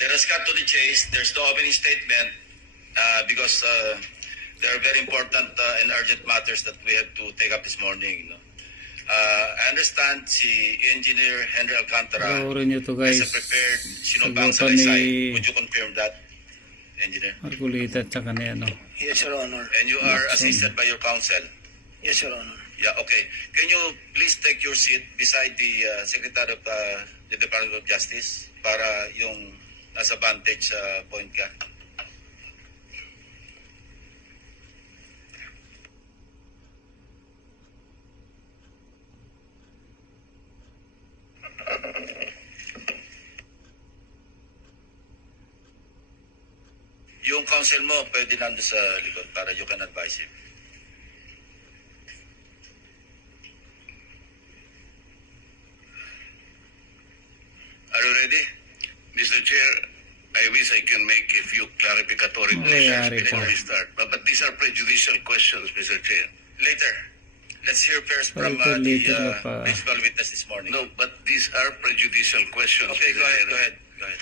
Let us cut to the chase. There's no opening statement because there are very important and urgent matters that we have to take up this morning. No? I understand si Engineer Henry Alcantara Panoorin nyo to guys. has a prepared sinumpang Sagutan salaysay. ni Would you confirm that, Engineer? Marcolita at saka ni ano. Yes, Your Honor. And you are assisted by your counsel? Yes, Your Honor. Yeah, okay. Can you please take your seat beside the Secretary of the Department of Justice para yung nasa vantage point ka? Yung counsel mo, pwede nando sa likod para you can advise him. Are you ready? Mr. Chair, I wish I can make a few clarificatory questions before we start. But these are prejudicial questions, Mr. Chair. Later. Let's hear first from Later the na pa. principal witness this morning. No, but these are prejudicial questions. Okay, Mr. go ahead, Chair. go ahead, go ahead.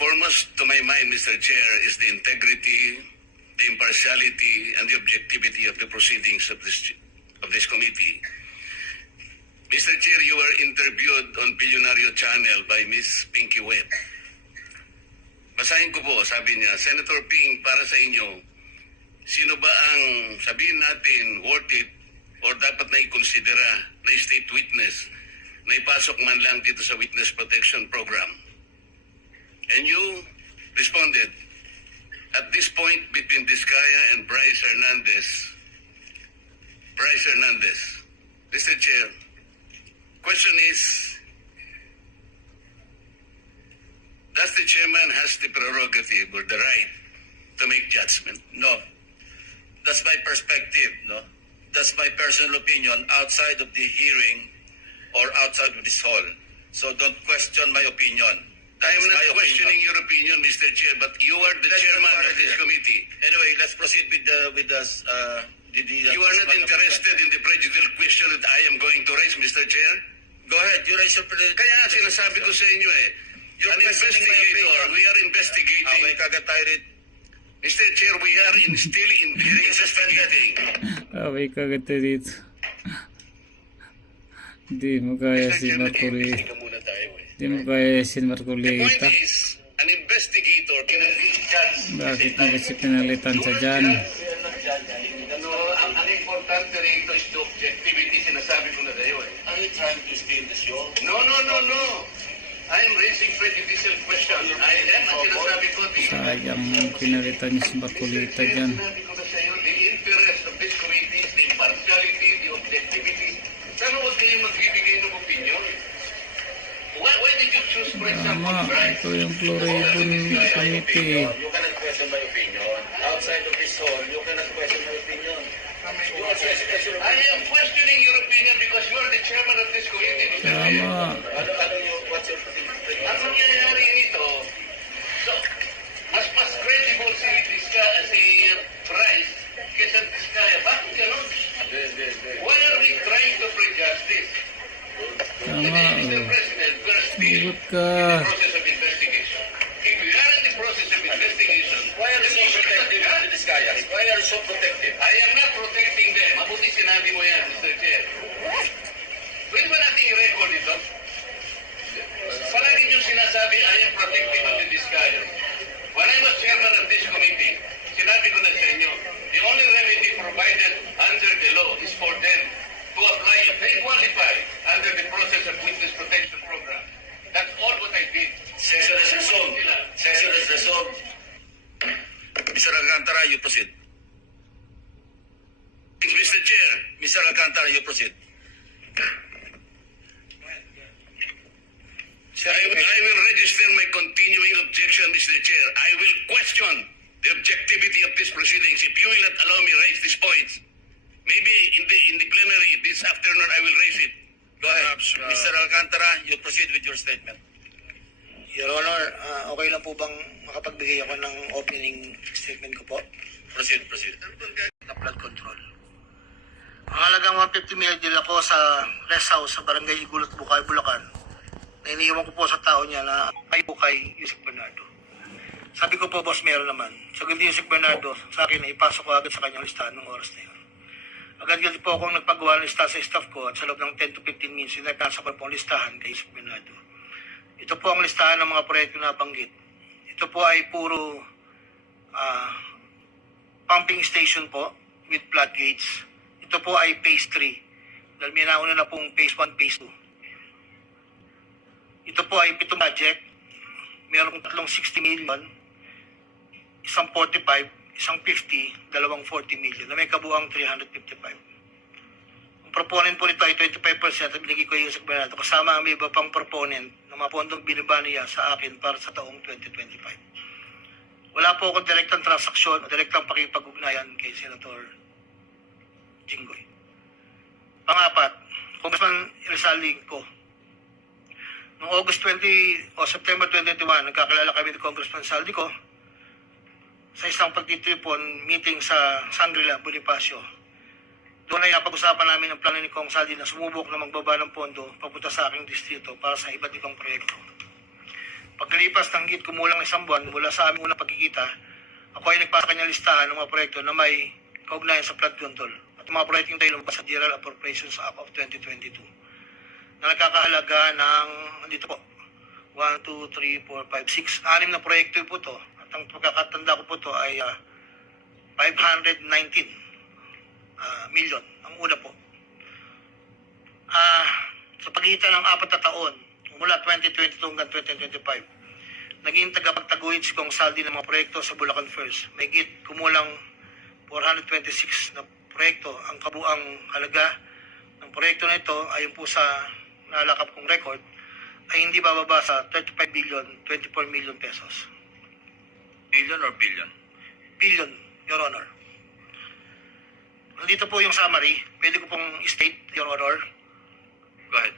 Foremost to my mind, Mr. Chair, is the integrity, the impartiality, and the objectivity of the proceedings of this committee. Mr. Chair, you were interviewed on Billionario Channel by Miss Pinky Webb. Basahin ko po, sabi niya, Senator Ping, para sa inyo, sino ba ang sabihin natin worth it or dapat na ikonsidera na state witness na ipasok man lang dito sa Witness Protection Program? And you responded, at this point between Diskaya and Bryce Hernandez, Mr. Chair, question is, does the chairman has the prerogative or the right to make judgment? No. That's my perspective, no? That's my personal opinion outside of the hearing or outside of this hall. So don't question my opinion. I am That's not my questioning opinion. your opinion, Mr. Chair, but you are the Let's chairman not of this here. committee. Anyway, let's proceed with the You are not interested in the prejudicial question that I am going to raise, Mr. Chair? Go ahead, you raise your Kaya nga sinasabi ko sa inyo You're an questioning my investigator, opinion. we are investigating. May kagat tayo rin. Mr. Chair, we are still investigating. May kagad dito. Hindi mo kaya Mr. si Chair, Marcolita. nag-iimbestiga muna tayo Hindi mo kaya si The point Marcolita. is, an investigator cannot be judged. Bakit na kasi pinalitan sa dyan? Ano, ang importante rito is the objectivity, sinasabi ko na tayo Are you trying to steal the show? No. I am raising prejudicial questions. I am, ang sinasabi ko, Sayang pinalitan niya si Marcolita dyan. sinasabi ko na sa iyo, the interest of this committee is the impartiality, the objectivity. Sana huwag kayong magbibigay ng opinion. Why did you choose, for example, Tama, Bryce? ito yung Floridon Committee. You cannot question my opinion. Outside of this hall, you cannot question my opinion. You also question I am questioning your opinion because you are the chairman of this committee. Mr. Chair. Tama. What's your Ang nangyayari nito, so, mas credible si Bryce kesa Diskaya. Bakit ganun? Why are we trying to prejudge this? Tama. Mr. President, we are still Sugot in ka. the process of investigation. If we are in the process of investigation, Why are you so protective of this guy? Why are you so protective? I am not protecting them. Mabuti sinabi mo yan, Mr. Chair. Pwede ba natin i-record ito? Palagi niyong sinasabi, I am protective of the Diskaya. When I was chairman of this committee, sinabi ko na sa inyo, the only remedy provided under the law is for them to apply if they qualify under the process of witness protection program. That's all what I did. Session is resolved. Session is resolved. Mr. Alcantara, you proceed. Mr. Chair, Mr. Alcantara, you proceed. I will register my continuing objection, Mr. Chair. I will question the objectivity of this proceedings if you will not allow me raise these points. Maybe in the plenary this afternoon I will raise it. Go ahead. Mr. Alcantara, you proceed with your statement. Your Honor, okay lang po bang makapagbigay ako ng opening statement ko po? Proceed. Na flood control. Ang halagang 150 million deal ako sa rest house sa Barangay Igulot, Bukay, Bulacan. Na iniiwan ko po sa tao niya na ay po kay Yusek Bernardo. Sabi ko po, boss, meron naman. Sabi ni Yusek Bernardo, sa akin, ipasok ko agad sa kanyang listahan ng oras na yun. Agad-agad po akong nagpagawa ng listahan sa staff ko at sa loob ng 10 to 15 minutes, inapasa ko po ang listahan kay Yusek Bernardo. Ito po ang listahan ng mga proyekto na banggit. Ito po ay puro pumping station po with floodgates. Ito po ay phase 3. Dahil may nauna na pong phase 1, phase 2. Ito po ay 7 project. Meron tatlong 60 million, isang 45, isang 50, dalawang 40 million na may kabuang 355. Ang proponent po nito ay 25% at binigay ko yung Yusek Bernardo kasama ang may iba pang proponent ng mga pondong binaba niya sa akin para sa taong 2025. Wala po akong direktang transaksyon o direktang pakipag-ugnayan kay Senator Jinggoy. Pangapat, Congressman Rizal ko. Noong August 20 o September 2021, nagkakilala kami ni Congressman Saldico sa isang pagtitipon meeting sa Shangri-La, Bonifacio. Doon ay napag-usapan namin ang plano ni Kong Saldi na sumubok na magbaba ng pondo papunta sa aking distrito para sa iba't ibang proyekto. Pagkalipas ng higit kumulang isang buwan mula sa aming unang pagkikita, ako ay nagpasa kanyang listahan ng mga proyekto na may kaugnayan sa flood control at mga proyektong tayo lumabas sa General Appropriations Act of 2022 na nagkakahalaga ng, dito po, 1, 2, 3, 4, 5, 6, 6 na proyekto po to. At ang pagkakatanda ko po to ay 519 million, ang una po. Sa pagitan ng 4 na taon, mula 2022 hanggang 2025, naging tagapagtaguyod si Kong Saldi ng mga proyekto sa Bulacan First. May git kumulang 426 na proyekto. Ang kabuang halaga ng proyekto na ito, ayon po sa nalakap kong record, ay hindi bababa sa 35 billion, 24 million pesos. Million or billion? Billion, Your Honor. Nandito po yung summary. Pwede ko pong state, Your Honor. Go ahead.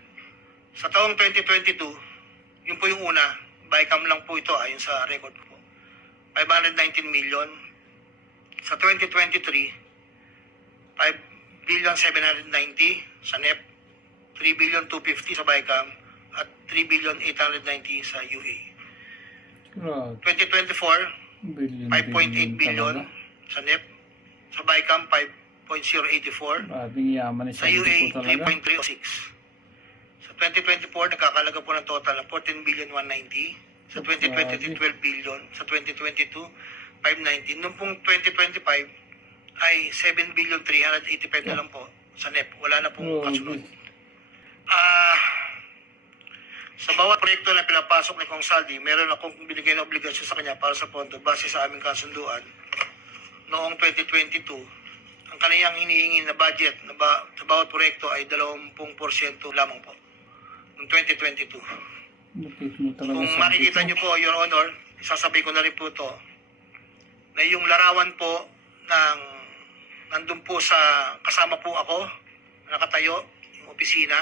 Sa taong 2022, yun po yung una, bycam lang po ito ayon sa record ko po. 519 million. Sa 2023, 5 billion 790 sa NEP, 3 billion 250 sa bycam, at 3 billion 890 sa UA. 2024, 5.8 billion sa NEP, sa bycam 5.084, Grabing yaman ni sa UA Saldico talaga. 3.306. Sa 2024, nagkakalaga po ng total na 14 billion 190. Sa 2023, 12 billion. Sa 2022, 519. Noong pong 2025 ay 7 billion 385 na lang po sa NEP. Wala na pong kasunod. Sa bawat proyekto na pinapasok ni Kong Saldi, meron akong binigay na obligasyon sa kanya para sa pondo base sa aming kasunduan. Noong 2022, ang kaniyang hinihingi na budget sa bawat proyekto ay 20% lamang po. Noong 2022. Lupit mo talaga, Kung Saldico. makikita niyo po, Your Honor, isasabay ko na rin po ito, na yung larawan po ng nandun po sa kasama po ako, nakatayo, yung opisina,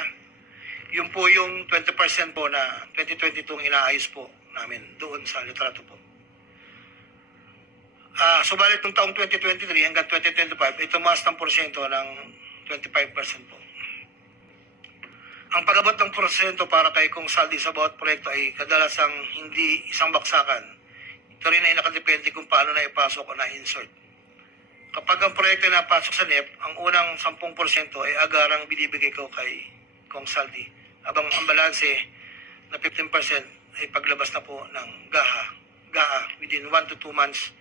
yun po yung 20% po na 2022 inaayos po namin doon sa litrato po. Subalit ng taong 2023 hanggang 2025, ito mas ng porsyento ng 25% po. Ang pag-abot ng porsyento para kay Kong Saldi sa bawat proyekto ay kadalasang hindi isang baksakan. Ito rin ay nakadepende kung paano na ipasok o na-insert. Kapag ang proyekto na pasok sa NEP, ang unang 10% ay agarang binibigay ko kay Kong Saldi. Abang ang balanse na 15% ay paglabas na po ng GAA within 1 to 2 months.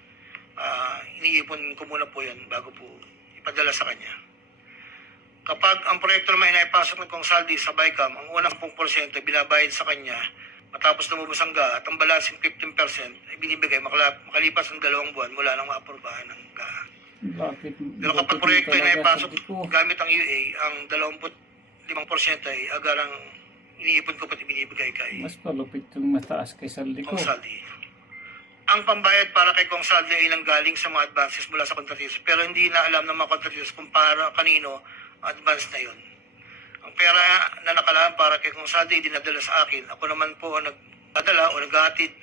Iniipon ko muna po yun bago po ipadala sa kanya. Kapag ang proyekto naman ay naipasok ng Kong Saldi sa BICAM, ang unang 10% ay binabayad sa kanya matapos lumabas ang GAA at ang balanseng 15% ay binibigay makalipas ng 2 buwan mula nang maaprubahan ng GAA. Pero kapag proyekto ay naipasok gamit ang UA, ang 25% ay agarang iniipon ko pati binibigay kay Mas palupit yung mataas kay Saldico. Kong Saldi. Ang pambayad para kay Kong Saldi ay nanggaling sa mga advances mula sa kontratista, pero hindi na alam ng mga kontratista kung para kanino advance na yon. Ang pera na nakalaan para kay Kong Saldi ay dinadala sa akin. Ako naman po ang nagdadala o naghahatid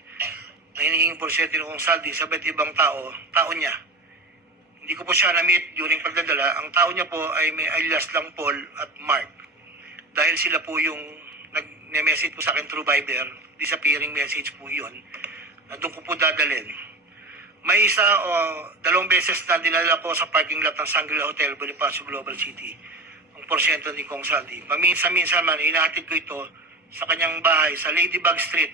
na hinihinging porsyento ng Kong Saldi sa iba't ibang tao niya. Hindi ko po siya na-meet during pagdadala. Ang tao niya po ay may alias lang Paul at Mark. Dahil sila po yung nag-message po sa akin through Viber disappearing message po yun, na doon ko po dadalhin. May isa o dalawang beses na dinala ko sa parking lot ng Shangri-La Hotel, Bonifacio Global City, ang porsyento ni Kong Saldi. Paminsan-minsan man, inahatid ko ito sa kanyang bahay sa Ladybug Street,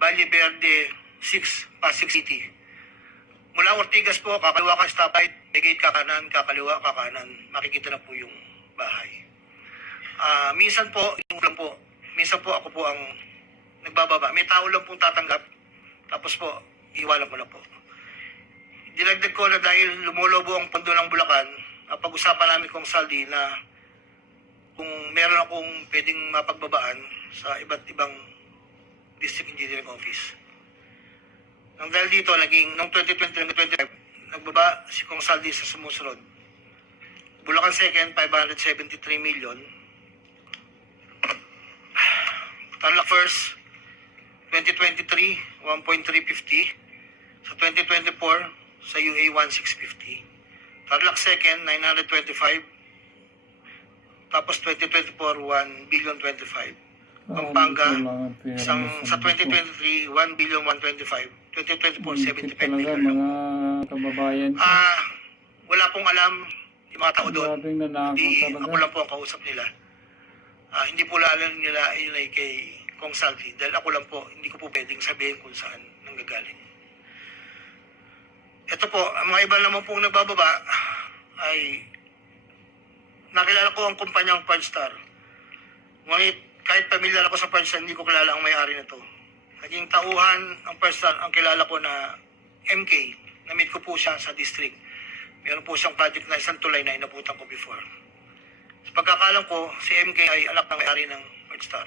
Valle Verde 6, Pasig City. Mula Ortigas po, kakaliwa ka stoplight, may gate ka kanan, kakaliwa ka kanan, makikita na po yung bahay. Minsan po, minsan po ako po ang nagbababa. May tao lang pong tatanggap, tapos po, iwanan ko na po. Dinagdag ko na dahil lumulobo ang pondo ng Bulacan, pag-usapan namin kong Saldi na kung meron akong pwedeng mapagbabaan sa iba't ibang district engineering office. Nang dahil dito, noong 2020-2025, nagbaba si Kong Saldi sa sumusunod. Bulacan second, 573 million. Tarlac first, 2023, 1.350. Sa 2024, sa UA, 1.650. Tarlac second, 925. Tapos 2024, 1 billion 25. Pampanga, sa 2023, 1 billion 125. 2024, 75 million. Mga kababayan. Wala pong alam yung mga tao doon. Grabing nanakaw Hindi, talaga. ako lang po ang kausap nila. Hindi po alam nila yun ay kay Kong Saldi. Dahil ako lang po, hindi ko po pwedeng sabihin kung saan nanggagaling. Ito po, ang mga iba naman pong nagbababa ay nakilala ko ang kumpanyang Pardstar. Ngunit kahit pamilyar ako sa Pardstar, hindi ko kilala ang may-ari nito. Naging tauhan ang Pardstar, ang kilala ko na MK. Na-meet ko po siya sa district. Meron po siyang project na isang tulay na inabutan ko before. Sa pagkakalam ko, si MK ay anak ng may-ari ng Pardstar.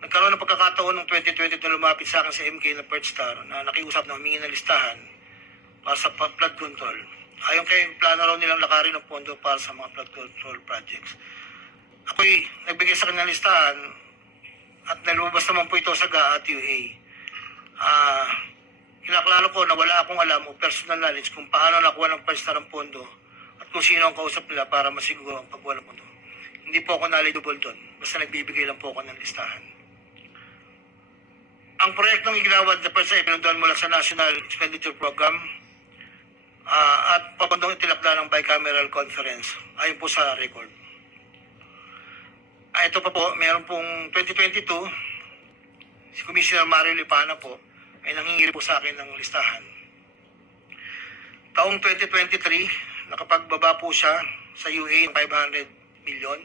Nagkaroon ng pagkakataon ng 2020 na lumapit sa akin si MK na Pardstar na nakiusap na humingi ng listahan para sa flood control. Ayon kay plano raw nilang lakarin ng pondo para sa mga flood control projects. Ako'y nagbigay sa kanyang listahan at nalumabas naman po ito sa GA at UA. Kinaklaro ko na wala akong alam o personal knowledge kung paano nakuha ng Pardstar ang pondo at kung sino ang kausap nila para masiguro ang pagkuha ng pondo. Hindi po ako knowledgeable doon. Basta nagbibigay lang po ako ng listahan. Ang proyektong iginawad na Pardstar ay pinunduan mula sa National Expenditure Program at papandong itilakda ng bicameral conference ayon po sa record. Ito pa po, meron pong 2022, si Commissioner Mario Lipana po ay nangingiri po sa akin ng listahan. Taong 2023, nakapagbaba po siya sa UA ng 500 million.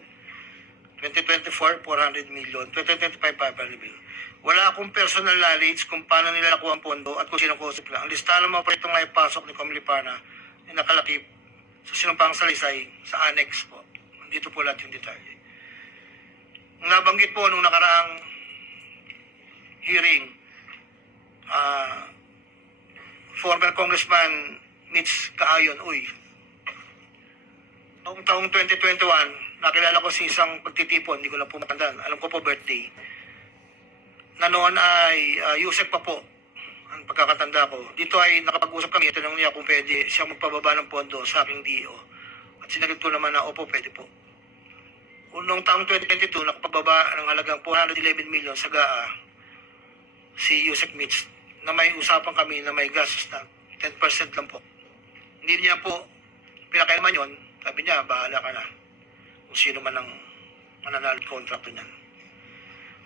2024, 400 million. 2025, 500 million. Wala akong personal knowledge kung paano nila nakuha ang pondo at kung sinong kausap lang. Ang listahan ng mga proyektong na ipasok ni Com Lipana ay nakalakip sa sinumpang salisay sa annex po. Dito po lahat yung detalye. Nabanggit po nung nakaraang hearing, former Congressman Mitch Kaayon, noong taong 2021, nakilala ko si isang pagtitipon, hindi ko lang po matandaan, alam ko po birthday, na noon ay Yusek pa po ang pagkakatanda ko. Dito ay nakapag-usap kami, tinanong niya kung pwede siya magpababa ng pondo sa aking DO. At sinagot ko naman na opo, pwede po. Noong taong 2022, nakapababa ng halagang 411 million sa GAA si Yusek Mitch na may usapan kami na may gastos na 10% lang po. Hindi niya po pinakailaman yun. Sabi niya, bahala ka na kung sino man ang mananalo kontrako niyan.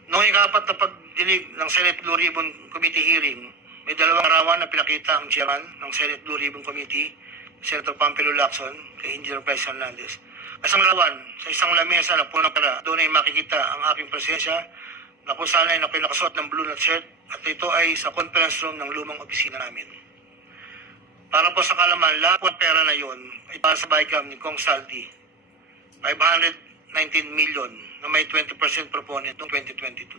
Noong ikapat na pagdinig ng Senate Blue Ribbon Committee hearing, may dalawang arawan na pinakita ang chairman ng Senate Blue Ribbon Committee, Senator Pampilo Lacson, kay Engineer Bryce Hernandez. Asang lawan, sa isang lamesa na punong pera, doon ay makikita ang aking presensya na kung saan ay napinakasuot ng blue na shirt at ito ay sa conference room ng lumang opisina namin. Para po sa kalaman, lahat ng pera na yon ay para sa BICAM ni Kong Saldi, 519 million na may 20% proponent noong 2022.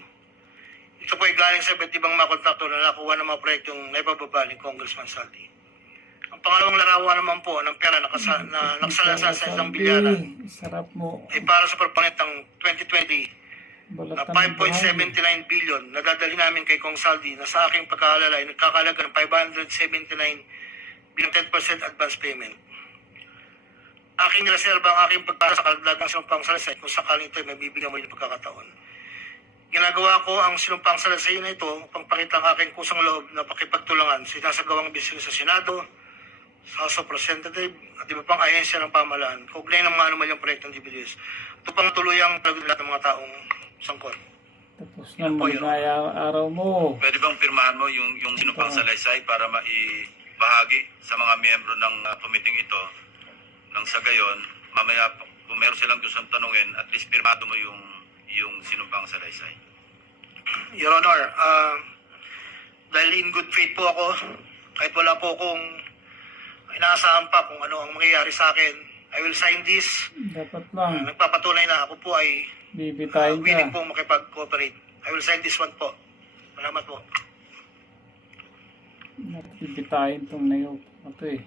Ito po ay galing sa iba't ibang mga kontraktor na nakuha ng mga proyektong naipababa ni Congressman Saldi. Ang pangalawang larawan naman po ng pera na nakasalansan sa isang bilyara Sarap mo. ay para sa proponent ng 2020 na Balatan ng 5.79 billion na dadali namin kay Kong Saldi na sa aking pagkaalala ay nagkakalaga ng 579 bilang 10% advance payment. Aking reserva ang aking pagpara sa kalagdagang sinumpang salasay kung sakaling ito ay mabibigyan mo yung pagkakataon. Ginagawa ko ang sinumpang salaysay na ito upang pakita ang aking kusang loob na pakipagtulungan sa sinasagawang bisita sa Senado, sa House of Representatives, at iba pang ahensya ng pamahalaan, kaugnay ng mga anumalyang proyekto ng DPWH. Ito pang tuluyang palagot lahat ng mga taong sangkot. Tapos na maligaya araw mo. Pwede bang pirmahan mo yung sinumpang salaysay para maibahagi sa mga miyembro ng committee ito nang sa gayon, mamaya kung meron silang gustong tanungin, at least pirmado mo yung sinumpang salaysay. Your Honor, dahil in good faith po ako, kahit wala po akong inaasahan pa kung ano ang mangyayari sa akin, I will sign this. Dapat lang. Nagpapatunay na ako po ay Bibitayin willing ka. po makipag-cooperate. I will sign this one po. Salamat po. Bibitayin tong nayo. Ito eh.